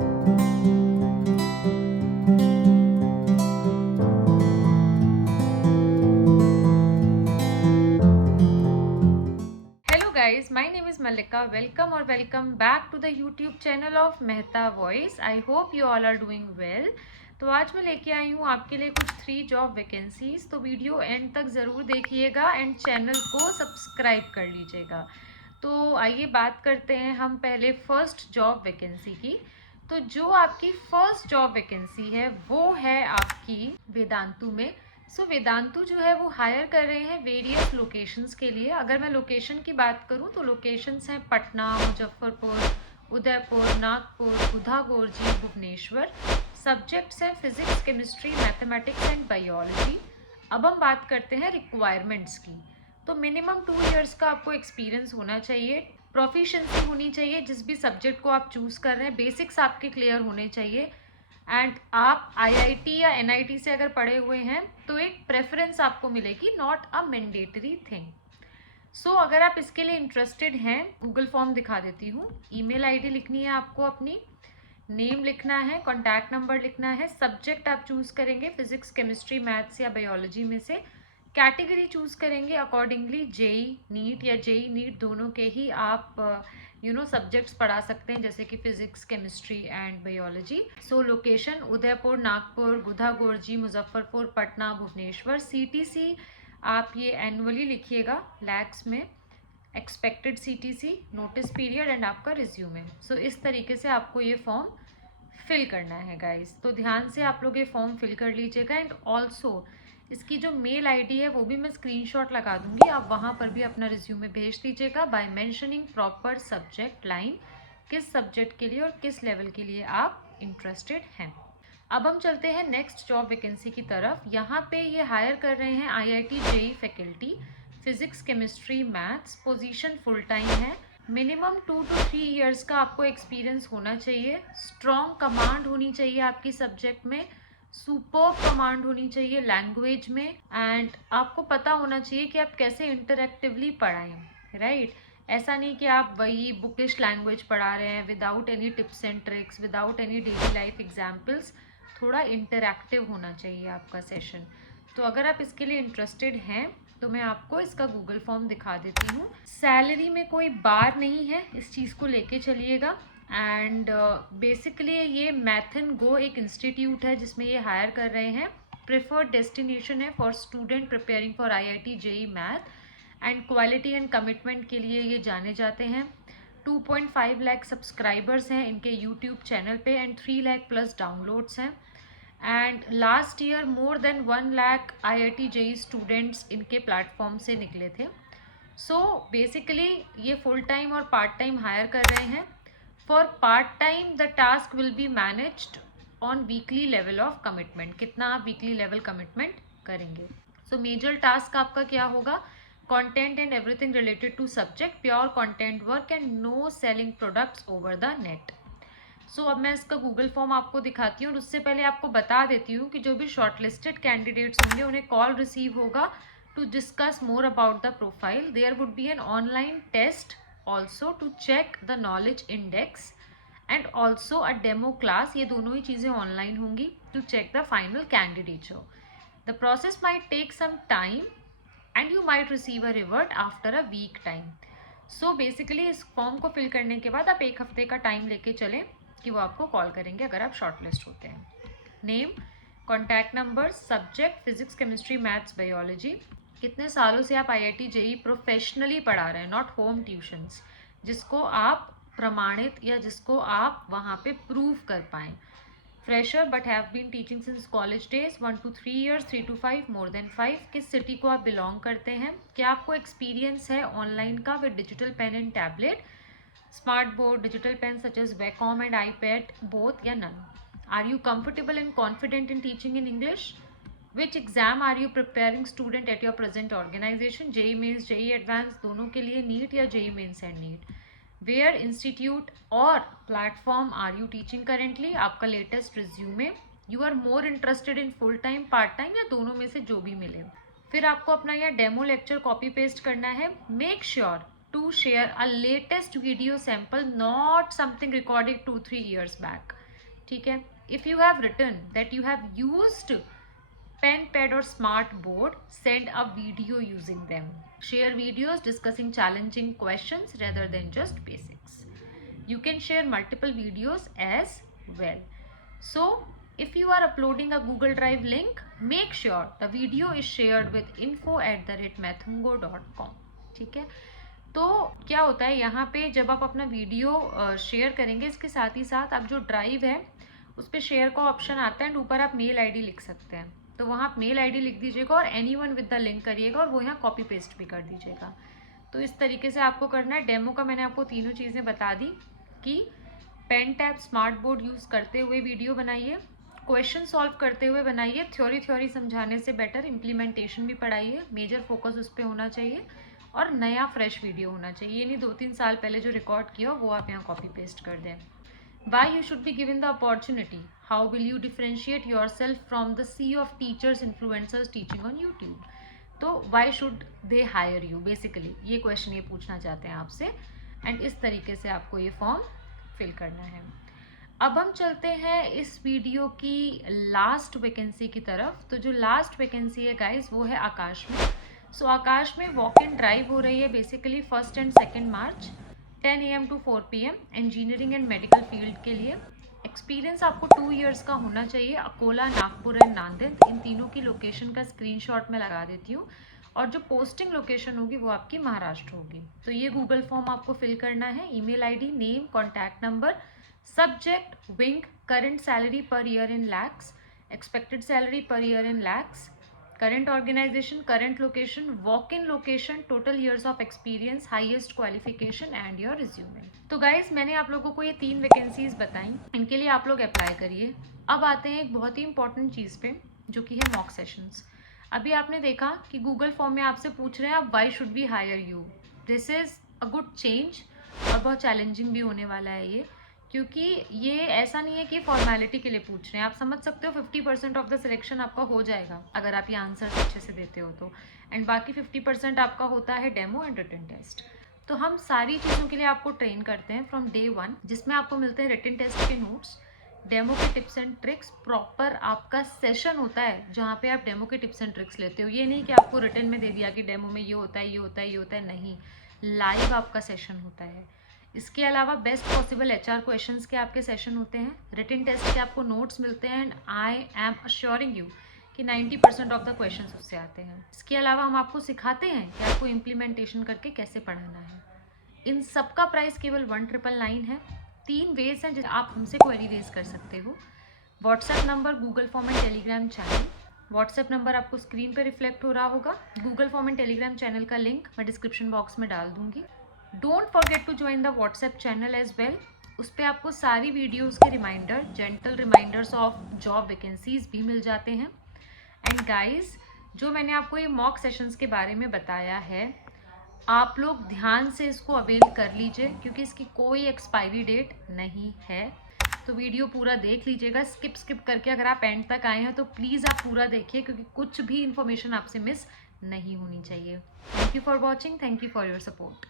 Hello guys, my name is Malika. Welcome or welcome back to the YouTube channel of Mehta Voice. I hope you all are doing well. तो आज मैं लेके आई हूँ आपके लिए कुछ 3 जॉब वैकेंसीज, तो वीडियो एंड तक ज़रूर देखिएगा एंड चैनल को सब्सक्राइब कर लीजिएगा। तो आइए बात करते हैं हम पहले फर्स्ट जॉब वैकेंसी की। तो जो आपकी फर्स्ट जॉब वैकेंसी है वो है आपकी वेदांतु में। वेदांतु जो है वो हायर कर रहे हैं वेरियस लोकेशंस के लिए। अगर मैं लोकेशन की बात करूं तो लोकेशंस हैं पटना, मुजफ्फरपुर, उदयपुर, नागपुर, बुधा गोरजी, भुवनेश्वर। सब्जेक्ट्स हैं physics, chemistry, mathematics and biology. अब हम बात करते हैं रिक्वायरमेंट्स की। तो मिनिमम 2 इयर्स का आपको एक्सपीरियंस होना चाहिए, प्रोफिशिएंसी होनी चाहिए जिस भी सब्जेक्ट को आप चूज़ कर रहे हैं, बेसिक्स आपके क्लियर होने चाहिए। एंड आप आईआईटी या एनआईटी से अगर पढ़े हुए हैं तो एक प्रेफरेंस आपको मिलेगी, नॉट अ मैंडेटरी थिंग। अगर आप इसके लिए इंटरेस्टेड हैं, गूगल फॉर्म दिखा देती हूँ। ईमेल आईडी लिखनी है आपको अपनी, नेम लिखना है, कॉन्टैक्ट नंबर लिखना है, सब्जेक्ट आप चूज़ करेंगे फिजिक्स, केमिस्ट्री, मैथ्स या बायोलॉजी में से, कैटेगरी चूज़ करेंगे अकॉर्डिंगली। जेई नीट या जेई नीट दोनों के ही आप सब्जेक्ट्स पढ़ा सकते हैं, जैसे कि physics, chemistry and biology. Location Udaipur, Nagpur, बुधा गोरजी, मुजफ्फरपुर, पटना, भुवनेश्वर। सीटीसी आप ये एनुअली लिखिएगा लैक्स में, expected CTC, notice period and आपका रिज्यूमे। इस तरीके से आपको ये फॉर्म फिल करना है गाइस। तो ध्यान से आप लोग ये फॉर्म फिल कर लीजिएगा। एंड ऑल्सो इसकी जो मेल आईडी है वो भी मैं स्क्रीनशॉट लगा दूंगी, आप वहाँ पर भी अपना रिज्यूमे भेज दीजिएगा by mentioning proper subject line, किस सब्जेक्ट के लिए और किस लेवल के लिए आप इंटरेस्टेड हैं। अब हम चलते हैं नेक्स्ट जॉब वैकेंसी की तरफ। यहाँ पे ये हायर कर रहे हैं IIT JEE faculty, physics, chemistry, maths. Position full time है। मिनिमम 2 to 3 इयर्स का आपको एक्सपीरियंस होना चाहिए। स्ट्रॉन्ग कमांड होनी चाहिए आपकी सब्जेक्ट में, सुपर कमांड होनी चाहिए लैंग्वेज में, एंड आपको पता होना चाहिए कि आप कैसे इंटरेक्टिवली पढ़ाएं, राइट। ऐसा नहीं कि आप वही बुकिश लैंग्वेज पढ़ा रहे हैं without any tips and tricks, without any daily life examples. थोड़ा इंटरैक्टिव होना चाहिए आपका सेशन। तो अगर आप इसके लिए इंटरेस्टेड हैं तो मैं आपको इसका गूगल फॉर्म दिखा देती हूँ। सैलरी में कोई बार नहीं है, इस चीज़ को लेके चलिएगा। एंड बेसिकली ये मैथन गो एक इंस्टीट्यूट है जिसमें ये हायर कर रहे हैं। प्रेफर्ड डेस्टिनेशन है for student preparing for IIT JEE math, and quality and commitment के लिए ये जाने जाते हैं। 2.5 लाख सब्सक्राइबर्स हैं इनके यूट्यूब चैनल पे एंड 3 लाख प्लस डाउनलोड्स हैं। And last year more than 1 lakh IIT JEE students इनके प्लेटफॉर्म से निकले थे। बेसिकली ये फुल टाइम और पार्ट टाइम हायर कर रहे हैं। For part time the task will be managed on weekly level of commitment, कितना आप वीकली लेवल कमिटमेंट करेंगे। मेजर टास्क आपका क्या होगा, content and everything related to subject, pure content work and no selling products over the net. अब मैं इसका Google form आपको दिखाती हूँ और उससे पहले आपको बता देती हूँ कि जो भी शॉर्टलिस्टेड कैंडिडेट्स होंगे उन्हें कॉल रिसीव होगा to discuss more about the profile. There would be an online test also to check the knowledge index and also a demo class. ये दोनों ही चीज़ें ऑनलाइन होंगी to check the final candidature. The process might take some time and you might receive a revert after a week time. Basically इस form को fill करने के बाद आप 1 हफ्ते का टाइम लेके चलें कि वो आपको कॉल करेंगे अगर आप शॉर्टलिस्ट होते हैं। Name, contact number, subject physics, chemistry, maths, biology. कितने सालों से आप आईआईटी जेई प्रोफेशनली पढ़ा रहे हैं, नॉट होम ट्यूशन्स, जिसको आप प्रमाणित या जिसको आप वहाँ पे प्रूव कर पाएँ। Fresher but have been teaching since college days, 1 to 3 years, 3 to 5, more than 5। किस सिटी को आप बिलोंग करते हैं, क्या आपको एक्सपीरियंस है ऑनलाइन का with digital pen and tablet, smart board, digital pen such as Wacom and iPad, both या none? Are you comfortable and confident in teaching in English? Which exam are you preparing student at your present organization? JEE Mains, JEE Advanced दोनों के लिए, NEET या JEE Mains and NEET? Where institute और platform are you teaching currently? आपका latest resume. You are more interested in full time, part time या दोनों में से जो भी मिले। फिर आपको अपना यह डेमो लेक्चर कॉपी पेस्ट करना है। Make sure to share a latest video sample, not something recorded 2-3 years back. ठीक है। If you have written that you have used pen, pad or smart board, send a video using them. Share videos discussing challenging questions rather than just basics. You can share multiple videos as well. So if you are uploading a Google Drive link, make sure the video is shared with info@mathungo.com. ठीक है। तो क्या होता है यहाँ पे, जब आप अपना वीडियो शेयर करेंगे, इसके साथ ही साथ आप जो ड्राइव है उस पर शेयर का ऑप्शन आता है एंड ऊपर आप मेल आईडी लिख सकते हैं। तो वहाँ आप मेल आईडी लिख दीजिएगा और एनीवन विद द लिंक करिएगा और वो यहाँ कॉपी पेस्ट भी कर दीजिएगा। तो इस तरीके से आपको करना है। डेमो का मैंने आपको तीनों चीज़ें बता दी कि pen tab smart board use करते हुए वीडियो बनाइए, क्वेश्चन सॉल्व करते हुए बनाइए, थ्योरी समझाने से बेटर इम्प्लीमेंटेशन भी पढ़ाइए, मेजर फोकस उस पर होना चाहिए और नया फ्रेश वीडियो होना चाहिए। ये नहीं 2-3 साल पहले जो रिकॉर्ड किया वो आप यहाँ कॉपी पेस्ट कर दें। Why you should be given the opportunity? How will you differentiate yourself from the sea of teachers, influencers teaching on YouTube? तो why should they hire you? Basically ये क्वेश्चन ये पूछना चाहते हैं आपसे एंड इस तरीके से आपको ये फॉर्म फिल करना है। अब हम चलते हैं इस वीडियो की लास्ट वैकेंसी की तरफ। तो जो लास्ट वैकेंसी है गाइज वो है आकाश में। सो आकाश में वॉक इन ड्राइव हो रही है basically 1 and 2 March 10 AM to 4 PM engineering and medical field के लिए। एक्सपीरियंस आपको 2 इयर्स का होना चाहिए। अकोला, नागपुर एंड नांदेड़, इन तीनों की लोकेशन का स्क्रीनशॉट मैं लगा देती हूँ और जो पोस्टिंग लोकेशन होगी वो आपकी महाराष्ट्र होगी। तो ये गूगल फॉर्म आपको फिल करना है। Email ID, name, contact number, subject, wing, current salary per year in lakhs, expected salary per year in lakhs, current organization, current location, walk-in location, total years of experience, highest qualification and your resume। तो guys मैंने आप लोगों को ये 3 vacancies बताई, इनके लिए आप लोग अप्लाई करिए। अब आते हैं एक बहुत ही इंपॉर्टेंट चीज़ पे जो कि है मॉक सेशंस। अभी आपने देखा कि गूगल फॉर्म में आपसे पूछ रहे हैं आप why should we hire you. This is a good change और बहुत चैलेंजिंग भी होने वाला है ये, क्योंकि ये ऐसा नहीं है कि फॉर्मेलिटी के लिए पूछ रहे हैं। आप समझ सकते हो 50% ऑफ द सिलेक्शन आपका हो जाएगा अगर आप ये आंसर अच्छे से देते हो तो, एंड बाकी 50% आपका होता है डेमो एंड रिटन टेस्ट। तो हम सारी चीज़ों के लिए आपको ट्रेन करते हैं फ्रॉम डे 1, जिसमें आपको मिलते हैं रिटन टेस्ट के नोट्स, डेमो के टिप्स एंड ट्रिक्स, प्रॉपर आपका सेशन होता है जहाँ पे आप डेमो के टिप्स एंड ट्रिक्स लेते हो। ये नहीं कि आपको रिटन में दे दिया कि डेमो में ये होता है, ये होता है, ये होता है, नहीं, लाइव आपका सेशन होता है। इसके अलावा बेस्ट पॉसिबल HR क्वेश्चंस के आपके सेशन होते हैं, रिटन टेस्ट के आपको नोट्स मिलते हैं and I am assuring you कि 90% ऑफ द क्वेश्चंस उससे आते हैं। इसके अलावा हम आपको सिखाते हैं कि आपको इम्प्लीमेंटेशन करके कैसे पढ़ाना है। इन सब का प्राइस केवल 1999 है। 3 वेज हैं जिसे आप हमसे क्वेरी रेज कर सकते हो। WhatsApp number, Google form and Telegram channel. WhatsApp number आपको स्क्रीन पर रिफ्लेक्ट हो रहा होगा। Google form and Telegram channel का लिंक मैं डिस्क्रिप्शन बॉक्स में डाल दूंगी। Don't forget to join the WhatsApp channel as well. उस पर आपको सारी वीडियोस के reminder, gentle reminders of job vacancies भी मिल जाते हैं। एंड गाइस, जो मैंने आपको ये मॉक सेशंस के बारे में बताया है, आप लोग ध्यान से इसको अवेल कर लीजिए क्योंकि इसकी कोई एक्सपायरी डेट नहीं है। तो वीडियो पूरा देख लीजिएगा, स्किप करके अगर आप एंड तक आए हैं तो प्लीज़ आप पूरा देखिए क्योंकि कुछ भी इन्फॉर्मेशन आपसे मिस नहीं होनी चाहिए। Thank you for watching, thank you for your support.